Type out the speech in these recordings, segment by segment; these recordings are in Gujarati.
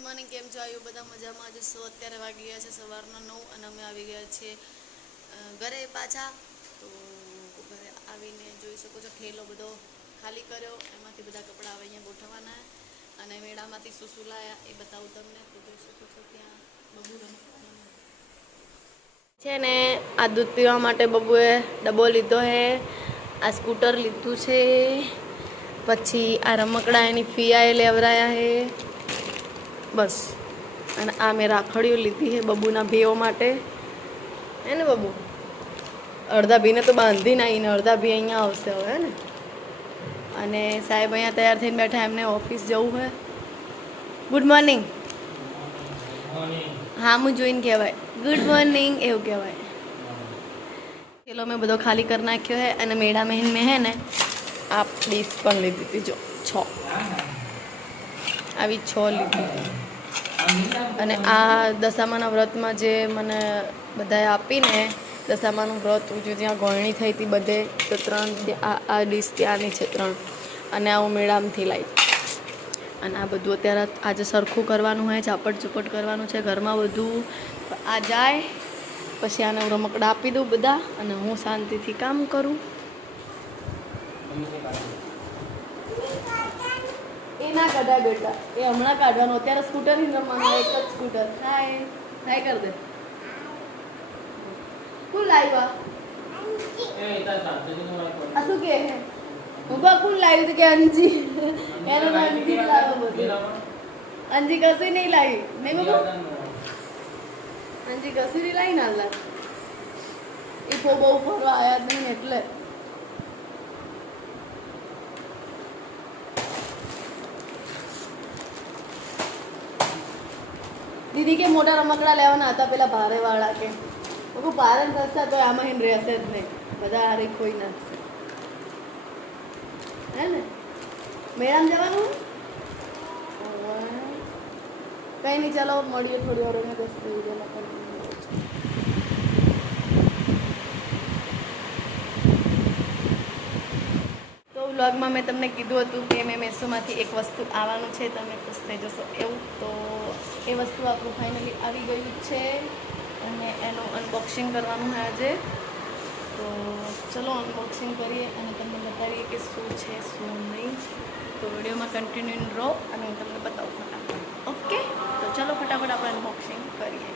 ગુડ મોર્નિંગ, કેમ છો? આવ્યું બધા મજામાં? આજે અત્યારે વાગી ગયા છે સવારના 9 અને અમે આવી ગયા છીએ ઘરે પાછા. તો ઘરે આવીને જોઈ શકો છો ઠેલો બધો ખાલી કર્યો, એમાંથી બધા કપડાં હવે અહીંયા ગોઠવવાના અને મેળામાંથી શું લાયા એ બતાવું તમને. તો જોઈ શકો છો ત્યાં બબુ છે ને આ દૂધ પીવા માટે બબુએ ડબ્બો લીધો હે, આ સ્કૂટર લીધું છે, પછી આ રમકડા એની ફિયાએ લેવરાયા હે બસ. અને આ મેં રાખડીઓ લીધી છે બબુના ભીઓ માટે, હે ને બબુ? અડધા ભીને તો બાંધીને આવીને અડધા ભી અહીંયા આવશે હવે, હે ને? અને સાહેબ અહીંયા તૈયાર થઈને બેઠા, એમને ઓફિસ જવું છે. Good morning. હા, હું જોઈને કહેવાય ગુડ મોર્નિંગ એવું કહેવાય. પેલો મેં બધો ખાલી કરી નાખ્યો હે અને મેળા મેં હે ને આ ડીશ પણ લીધી હતી, જો 6 આવી 6 લીધી હતી. અને આ દશામાના વ્રતમાં જે મને બધાએ આપીને દશામાનું વ્રત જો જ્યાં ગોળણી થઈ હતી બધે, તો 3 આ ડીશ ત્યાંની છે 3, અને આ હું મેળામાંથી લાવી. અને આ બધું અત્યારે આજે સરખું કરવાનું હોય, ચાપટ ચૂપટ કરવાનું છે ઘરમાં બધું. આ જાય પછી આને હું રમકડા આપી દઉં બધા, અને હું શાંતિથી કામ કરું. એ ના કઢાય બેટા, એ હમણાં કાઢવાનું, અત્યારે સ્કૂટર ની રમવાનું, એક જ સ્કૂટર. હાય હાય કર દે. કોણ લાવ્યા આ શું કે હું કોણ લાવ્યું હતું કે અંજી? એનો અંજી લાવ્યો બધું. અંજી કસી નહીં લાવી, નહીં બાબુ? અંજી કસી નહીં લાવી ના લા, એ બહુ ફરવા આવ્યા જ નહીં એટલે. દીદી કે મોટા રમકડા લેવાના હતા પેલા ભારે વાળા, કે ભારે થશે તો આમાં રહેશે જ નહીં, બધા હારે ખોઈ નાખશે, હે ને? મેળામાં જવાનું કઈ નહીં, ચાલો મળીએ થોડી વાર. તો વ્લોગમાં મેં તમને કીધું હતું કે મેં મેસોમાંથી એક વસ્તુ આવવાનું છે, તમે ખુશ થઈ જશો એવું. તો એ વસ્તુ આપણું ફાઇનલી આવી ગયું છે અને એનું અનબોક્સિંગ કરવાનું છે આજે. તો ચલો અનબોક્સિંગ કરીએ અને તમને બતાવીએ કે શું છે શું નહીં. તો વિડીયોમાં કન્ટિન્યુ રહો અને હું તમને બતાવું ફટાફટ. ઓકે, તો ચલો ફટાફટ આપણે અનબોક્સિંગ કરીએ.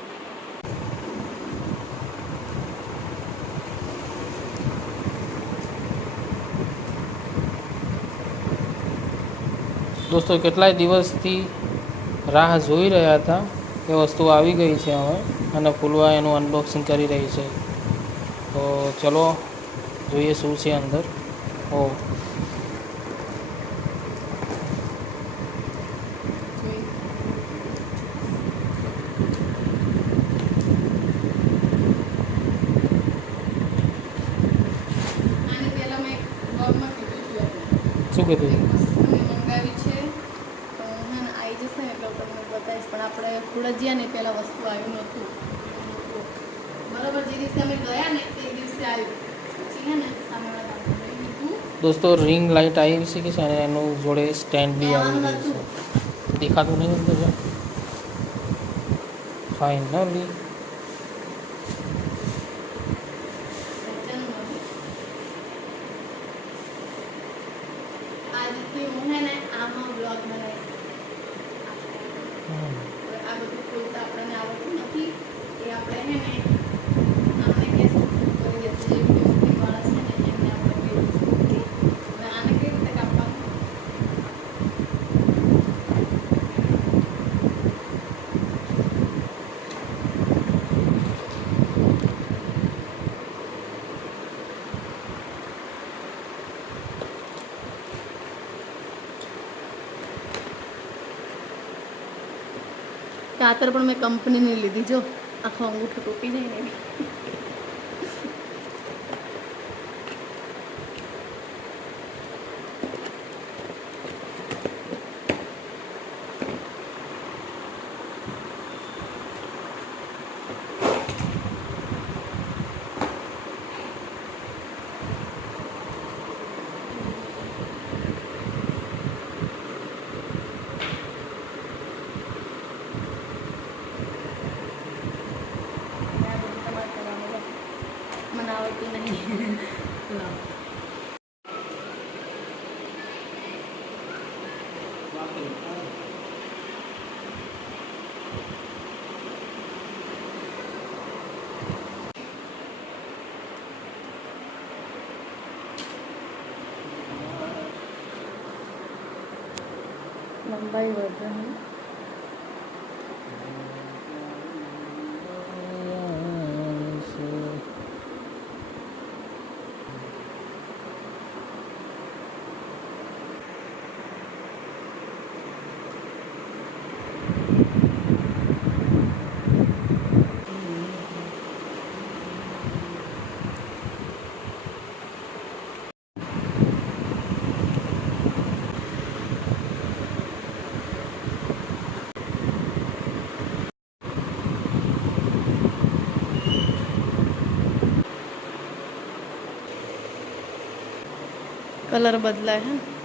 દોસ્તો કેટલાય દિવસથી રાહ જોઈ રહ્યા હતા, એ વસ્તુ આવી ગઈ છે હવે, અને ફૂલવા એનું અનબોક્સિંગ કરી રહી છે. તો ચલો જોઈએ શું છે અંદર. ઓ શું કીધું? મંગાવી છે તો હા ને આવી જશે ને એટલે તમને બતાવીશ. પણ આપણે ખુડજિયા ને પહેલાં વસ્તુ આવ્યું નહોતું બરાબર. જે દિવસે અમે ગયા ને તે દિવસે આવ્યું, પછી હે ને સામેવાળા લઈ લીધું. દોસ્તો રિંગ લાઇટ આવી છે કે છે, અને એનું જોડે સ્ટેન્ડ બી આવી ગયું છે. દેખાતું નહીં અંદર છે ફાઇનલી. આજથી હું હે ને આમાં બ્લોગ બનાવીશ. આ બધું ખોલતા આપણને આવડતું નથી, એ આપણે હે ને આને કેસું કરી દેશે. જે વિડીયો વાળા છે ને એમને આપણે કહી દઈશું. ઓકે, હવે આને કઈ રીતે કાપવાનું? કાતર પણ મેં કંપનીની લીધી, જો આખો અંગૂઠો તૂટી જાય ને. नहीं ना। लंबाई बढ़ रही है। कलर बदला है।